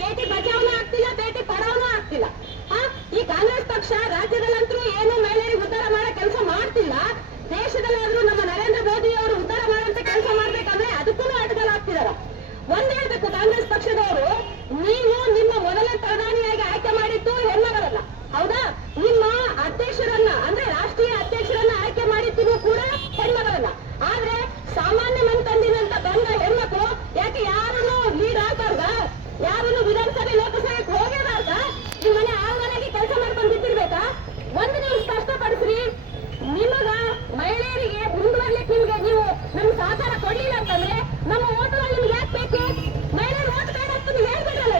ಬೇಟಿ ಬಚಾವನೂ ಆಗ್ತಿಲ್ಲ, ಬೇಟಿ ಪಡಾವನೂ ಆಗ್ತಿಲ್ಲ. ಈ ಕಾಂಗ್ರೆಸ್ ಪಕ್ಷ ರಾಜ್ಯದಲ್ಲಂತೂ ಏನು ಮಹಿಳೆಯರಿಗೆ ಉದ್ಧಾರ ಮಾಡೋ ಕೆಲಸ ಮಾಡ್ತಿಲ್ಲ. ದೇಶದಲ್ಲಾದ್ರೂ ನಮ್ಮ ನರೇಂದ್ರ ಮೋದಿ ಅವರು ಉದ್ಧಾರ ಮಾಡುವಂತ ಕೆಲಸ ಮಾಡ್ಬೇಕಂದ್ರೆ ಅದಕ್ಕೂ ಅಡ್ಡಲಾಗ್ತಿದಾರ. ಒಂದ್ ಹೇಳ್ಬೇಕು, ಕಾಂಗ್ರೆಸ್ ಪಕ್ಷದವರು, ನೀವು ನಿಮ್ಮ ಮೊದಲ ಪ್ರಧಾನಿಯಾಗಿ ಆಯ್ಕೆ ಮಾಡಿದ್ದು ಹೆಣ್ಮಗಳನ್ನ, ಹೌದಾ? ನಿಮ್ಮ ಅಧ್ಯಕ್ಷರನ್ನ ಅಂದ್ರೆ ರಾಷ್ಟ್ರೀಯ ಅಧ್ಯಕ್ಷರನ್ನ ಆಯ್ಕೆ ಮಾಡಿದ್ದು ಕೂಡ ಹೆಣ್ಮಗಳನ್ನ. ಆದ್ರೆ ಸಾಮಾನ್ಯ ಮಂತಂದಿನಂತ ಬಂದ ಹೆಣ್ಮಕ್ಳು ಯಾಕೆ ಯಾರನ್ನು ಲೀಡ್ ಆಗ್ಬಾರ್ದ? ಯಾರನ್ನು ವಿಧಾನಸಭೆ ಲೋಕಸಭೆಗೆ ಹೋಗಬಾರ್ದ? ನಿಮ್ ಮನೆ ಆಳ್ಮನೆಗೆ ಕೆಲಸ ಮಾಡ್ಕೊಂಡು ಬಿದ್ದಿರ್ಬೇಕಾ? ಒಂದು ನೀವು ಸ್ಪಷ್ಟಪಡಿಸ್ರಿ. ನಿಮಗ ಮಹಿಳೆಯರಿಗೆ ಮುಂದುವರ್ಲಿಕ್ಕೆ ನಿಮ್ಗೆ ನೀವು ನಮ್ಗೆ ಸಹಕಾರ ಕೊಡ್ಲಿಲ್ಲ ಅಂತಂದ್ರೆ ನಮ್ಮ ಓಟುಗಳು ನಿಮ್ಗೆ ಯಾಕೆ ಬೇಕು? ಮಹಿಳೆಯರು ಓಟ್ ಬೇಡ ಅಂತ ನೀವು ಹೇಳ್ಬಿಡ್ರಲ್ಲ.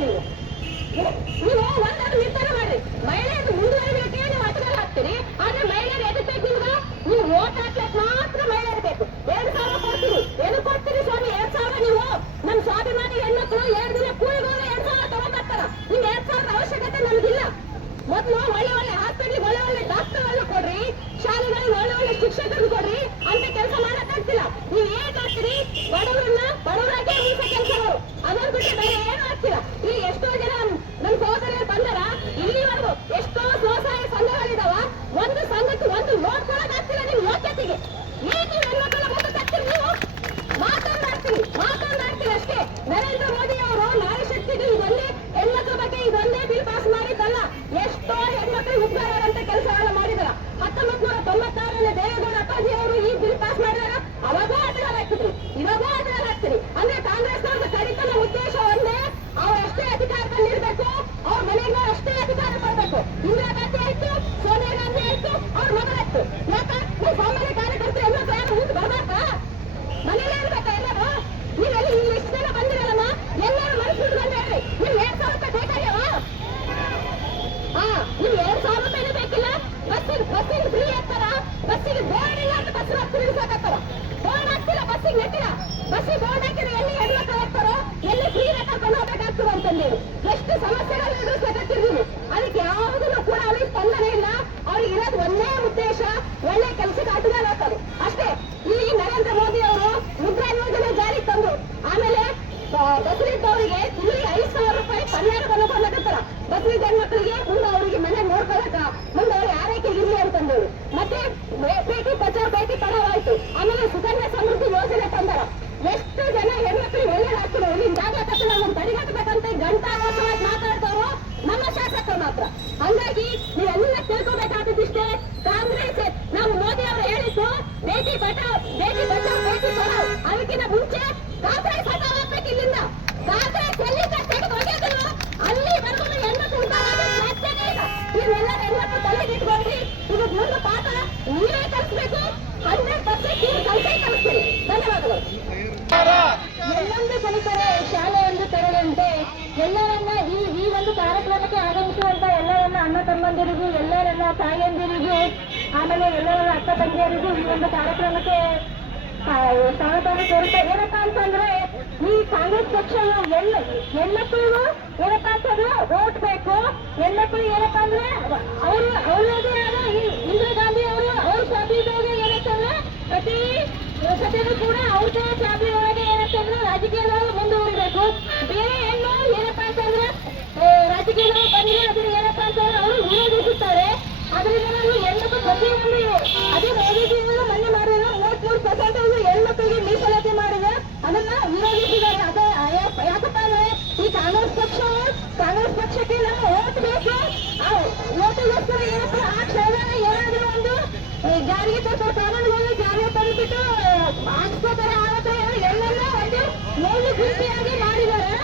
ನೀವು ಒಂದಾದ್ರು ನಿರ್ಧಾರ ಮಾಡ್ರಿ. ಮಹಿಳೆಯರು ಮುಂದುವರಿಬೇಕೆ ನೀವು ಅಟಗಲ್ ಹಾಕ್ತೀರಿ, ಆದ್ರೆ ಮಹಿಳೆಯರು ಎದಕ್ಕೆ ನಿಮ್ಗ? ನೀವು ಓಟ್ ಹಾಕ್ಲಿಕ್ಕೆ ಮಾತ್ರ ಮಹಿಳೆಯರು ಬೇಕು. 2,000 ಕೊಡ್ತೀರಿ. ಏನು ಕೊಡ್ತೀರಿ ಸ್ವಾಮಿ? 2,000 ನೀವು ನಮ್ ಸ್ವಾಭಿಮಾನಿ ಹೆಣ್ಮಕ್ಳು 2 ದಿನ ಕೂಲಿಗೋಗ 2,000 ತಗೊಂಡ್ಬರ್ತಾರ. ನಿಮ್ಗೆ 2,000 ಅವಶ್ಯಕತೆ ನಮ್ಗಿಲ್ಲ. ಮೊದ್ಲು ಒಳ್ಳೆ ಒಳ್ಳೆ ಹಾಸ್ಪಿಟ್ಲಿಗೆ ಒಳ್ಳೆ ಒಳ್ಳೆ ಡಾಕ್ಟರ್ಗಳನ್ನ ಕೊಡ್ರಿ, ಶಾಲೆಗಳಿಗೆ ಒಳ್ಳೆ ಒಳ್ಳೆ ಶಿಕ್ಷಕರನ್ನು ಕೊಡ್ರಿ. ಅಂತ ಕೆಲಸ ಮಾಡಕ್ಕಾಗ್ತಿಲ್ಲ. ನೀವು ಏನ್ ಮಾಡ್ತೀರಿ? ಬಡವರನ್ನ ಬಡವರಾಗೆ ಉಳಿಸೋ ಕೆಲಸಗಳು, ಅದೊಂದು ಬಿಟ್ಟರೆ ಬೇರೆ ಏನು ಆಗ್ತಿಲ್ಲ. ಇಲ್ಲಿ ಎಷ್ಟೋ ಜನ ನಮ್ಮ ಸಹೋದರಿಯರು ಬಂದಾರ. ಇಲ್ಲಿವರೆಗೂ ಎಷ್ಟೋ ಸ್ವಸಹಾಯ ಸಂಘಗಳಿದಾವ. ಒಂದು ಸಂಘಕ್ಕೆ ಒಂದು ಲೋನ್ ಕೊಡಕ್ಕಾಗ್ತಿಲ್ಲ ನಿಮ್ ಯೋಗ್ಯತೆಗೆ. ಏಕೆ ಹೆಣ್ಮಕ್ಳ ಮುಂದಕ್ಕಾಗ್ತೀರಿ? ನೀವು ಮಾತಾಡ್ತೀರಿ ಅಷ್ಟೇ. ನರೇಂದ್ರ ಮೋದಿ ಅವರು ನಾರಿ ಶಕ್ತಿಗೆ ಇದೊಂದೇ ಹೆಣ್ಮಕ್ಳ ಬಗ್ಗೆ ಇದೊಂದೇ ಬಿಲ್ ಪಾಸ್ ಮಾಡಿದ್ದಲ್ಲ, ಎಷ್ಟೋ ಹೆಣ್ಮಕ್ಳಿಗೆ ಉದ್ಧಾರ ಅಂತ ಕೆಲಸಗಳನ್ನ ಮಾಡಿದಾರ. 1996 ದೇವೇಗೌಡ ಅಪ್ಪಾಜಿ ಅವರು ಈ ಬಿಲ್ ಪಾಸ್ ಮಾಡಿದಾರ. ಅವಾಗೂ ಅಡ್ಡಲಾಗ್ತಿದ್ರು, ಇವಾಗೂ ಅಡ್ಡಲಾಗ್ತೀರಿ. ಅಂದ್ರೆ ಕಾಂಗ್ರೆಸ್ ಅವ್ರ ಕಡಿತನ ಉದ್ದೇಶ ಒಂದೇ, ಅವ್ರು ಅಷ್ಟೇ ಅಧಿಕಾರದಲ್ಲಿ ಇರ್ಬೇಕು, ಅವ್ರ ಮನೆಗೆ ಅಷ್ಟೇ ಅಧಿಕಾರ ಕೊಡ್ಬೇಕು. ಇಂದಿರಾ ಗಾಂಧಿ ಆಯ್ತು, ಸೋನಿಯಾ ಗಾಂಧಿ ಆಯ್ತು, ಅವ್ರ ಮಗಳಾಯ್ತು. ಯಾಕ ನೀವು ಸಾಮಾನ್ಯ ಕಾರ್ಯಕರ್ತರು ಹೆಣ್ಮಕ್ಳು ಯಾರು ಮುಂದೆ ಬರ್ಬೇಕಾ? ಮನೇಲೇ ಇರ್ಬೇಕಾ ಎಲ್ಲರೂ? ನೀವೆಲ್ಲಿ ಇಲ್ಲಿ ಎಷ್ಟು ಜನ ಬಂದಿರಲ್ಲಮ್ಮ, ಎಲ್ಲರೂ ಮನಸ್ಸು ಬಂದ್ರಿ. ನಿಮ್ 2,000 ರೂಪಾಯಿ ಬೇಕಾಗ್ಯವ? ನಿಮ್ 2,000 ರೂಪಾಯಿನೂ ಬೇಕಿಲ್ಲ. ಬಸ್ಸಿಗೆ ಫ್ರೀ ಹಾಕ್ತಾರ. ಬಸ್ಸಿಗೆ ಬೋರ್ಡ್ ಇಲ್ಲ ಅಂತ ಬಸ್ ತಿರುಗಿಸಾಕತ್ತಾರ. ಬೋರ್ಡ್ ಹಾಕ್ತಿಲ್ಲ, ಬಸ್ಸಿಗೆ ನೆಟ್ಟಿಲ್ಲ. ಬಸ್ಸಿಗೆ ಬೋರ್ಡ್ ಹಾಕಿದ್ರೆ ಎಲ್ಲಿ ಹೆಣ್ಮಕ್ಳು ಹಾಕ್ತಾರೋ, ಎಲ್ಲಿ ಫ್ರೀ ಕರ್ಕೊಂಡು ಹೋಗ್ಬೇಕಾಗ್ತದೆ ಅಂತಂದೇಳಿ ಎಷ್ಟು ಸಮಸ್ಯೆಗಳು ಎದುರಿಸಕತ್ತಿರ್ತೀವಿ. ಅದಕ್ಕೆ ಯಾವುದನ್ನು ಕೂಡ ಅವ್ರಿಗೆ ಸ್ಪಂದನೆ ಇಲ್ಲ. ಅವ್ರಿಗೆ ಇರೋದು ಒಂದೇ ಉದ್ದೇಶ, ಒಳ್ಳೆ ಕೆಲಸಕ್ಕೆ ಅಡ್ಡಗಾಲ ಹಾಕೋದು ಅಷ್ಟೇ. ಇಲ್ಲಿ ನರೇಂದ್ರ ಮೋದಿ ಅವರು ಮುದ್ರಾ ಯೋಜನೆ ಜಾರಿಗೆ ತಂದ್ರು. ಆಮೇಲೆ ಬಸರಿದ್ದವರಿಗೆ ತಿಂಗಳಿಗೆ 5,000 ರೂಪಾಯಿ ಪರಿಹಾರ ಬಂದ್ಕೊಳ್ಲಕತ್ತಾರ. ಬಸರಿದ್ದ ಹೆಣ್ಮಕ್ಳಿಗೆ ಮುಂದೆ ಅವರಿಗೆ ಮನೆ ನೋಡ್ಕೊಳಕ ಮುಂದೆ ಅವ್ರಿಗೆ ಆರೈಕೆ ಇರ್ಲಿ ಅಂತಂದೇಳಿ. ಮತ್ತೆ ಬೇಟಿ ಬಚಾವ್ ಬೇಟಿ ಪಡಾವ್ ಆಯ್ತು. ಆಮೇಲೆ ಸುಕನ್ಯಾ ಸಮೃದ್ಧಿ ಯೋಜನೆ ತಂದಾರ. ಎಷ್ಟು ಜನ ಹೆಣ್ಮಕ್ಳಿಗೆ ಒಳ್ಳೇದಾಗ್ತದೆ. ಹಿಂಗಾಗ್ಲಕತ್ತ ನಾವು ತಡೆಗಟ್ಟಬೇಕಂತ ಗಂಟಾಘೋಷವಾಗಿ ಮಾತಾಡ್ತಾರೋ ನಮ್ಮ ಶಾಸಕರು ಮಾತ್ರ. ಹಂಗಾಗಿ ನೀವೆಲ್ಲ ತಿಳ್ಕೊಬೇಕಾದದಿಷ್ಟೇ, ಕಾಂಗ್ರೆಸ್ ನಾವು ಮೋದಿ ಅವರು ಹೇಳಿದ್ದು ಬೇಟಿ ಬಚಾವ್ ಬೇಟಿ ಪಡಾವ್. ಅದಕ್ಕಿಂತ ಮುಂಚೆ ಕಾಂಗ್ರೆಸ್ ಹಠ ಹೋಗ್ಬೇಕು ಇಲ್ಲಿಂದ. ಕಾಂಗ್ರೆಸ್ ಎಲ್ಲಿ ತೆಗೆದು ಹೋಗ್ಯದಲ್ಲ ಅಲ್ಲಿ ಬರ್ಕೊಂಡು ಹೆಣ್ಮಕ್ಳು ಸಾಧ್ಯನೇ ಇಲ್ಲ. ಇದೆಲ್ಲ ಹೆಣ್ಮಕ್ಳು ತಲೆಗೆ ಇಟ್ಕೊಂಡ್ರಿ. ಇದು ಮುಂದೆ ಪಾಠ ನೀವೇ ಕಲಿಸ್ಬೇಕು. 100% ನೀವು ಕಲಿಸ್ತೀರಿ. ಧನ್ಯವಾದಗಳು. ಎಲ್ಲೊಂದು ಕಲಿತರೆ ಶಾಲೆ ಒಂದು ತೆರಳಂತೆ. ಎಲ್ಲರನ್ನ ಈ ಒಂದು ಕಾರ್ಯಕ್ರಮಕ್ಕೆ ಆಗಮಿಸುವಂತ ಎಲ್ಲರನ್ನ ಅಣ್ಣ ತಮ್ಮಂದಿರಿಗೂ, ಎಲ್ಲರನ್ನ ತಾಯಂದಿರಿಗೂ, ಆಮೇಲೆ ಎಲ್ಲರ ಅಕ್ಕ ತಂಗಿಯರಿಗೂ ಈ ಒಂದು ಕಾರ್ಯಕ್ರಮಕ್ಕೆ ಸ್ವಾಗತವನ್ನು ಕೋರುತ್ತಾ, ಏನಪ್ಪಾ ಅಂತಂದ್ರೆ ಈ ಕಾಂಗ್ರೆಸ್ ಪಕ್ಷ ಹೆಣ್ಮಕ್ಳಿಗೂ ಏನಪ್ಪಾ ಅಂತಂದ್ರೆ ವೋಟ್ ಬೇಕು. ಹೆಣ್ಮಕ್ಳು ಏನಪ್ಪಾ ಅಂದ್ರೆ ಅವ್ರದೇ ಆದ ಇಂದಿರಾ ಗಾಂಧಿ ಅವರು ಅವ್ರ ಫ್ಯಾಮಿಲಿದೊಳಗೆ ಏನಂತಂದ್ರೆ ಪ್ರತಿ ಸತಿಯೂ ಕೂಡ ಅವ್ರದೇ ಫ್ಯಾಮಿಲಿ ಒಳಗೆ ಏನಂತಂದ್ರೆ ರಾಜಕೀಯದೊಳಗೆ ಮುಂದುವರಿಬೇಕು. ಬೇರೆ ಹೆಣ್ಣು ಏನಪ್ಪಾ ಅಂತಂದ್ರೆ ರಾಜಕೀಯದೊಳಗೆ ಬಂದ್ರೆ ಅದನ್ನ ಏನಪ್ಪಾ ಅಂತಂದ್ರೆ ಅವರು ವಿರೋಧಿಸುತ್ತಾರೆ. ಅದರಿಂದ ನಾವು ಹೆಣ್ಮಕ್ಳು ಪ್ರತಿಯೊಂದು ಅದೇ ಮೋದಿಜಿಯವರು ಮೊನ್ನೆ ಮಾಡಿದ್ರೆ 33% ಹೆಣ್ಮಕ್ಳಿಗೆ ಮೀಸಲಾತಿ ಮಾಡಿದೆ. ಅದನ್ನ ವಿರೋಧಿಸಿದ್ದಾರೆ. ಅದೇ ಯಾಕಪ್ಪ ಅಂದ್ರೆ ಈ ಕಾಂಗ್ರೆಸ್ ಪಕ್ಷಕ್ಕೆ ನಮ್ಮ ಓಟ್ ಬೇಕು. ಆ ಓಟಿಗೋಸ್ಕರ ಏನಪ್ಪ ಆ ಕ್ಷೇತ್ರನ ಏನಾದ್ರೂ ಒಂದು ಜಾರಿಗೆ ತರುವ ಕಾನೂನುಗಳನ್ನು ಜಾರಿಗೆ ತಂದುಬಿಟ್ಟು ಹಾಕ್ಸ್ಕೋತಾರೆ. ಆವತ್ತ ಎಲ್ಲೆಲ್ಲ ಒಂದು ಮೂಲ ಗುಂಪಿಯಾಗಿ ಮಾಡಿದ್ದಾರೆ.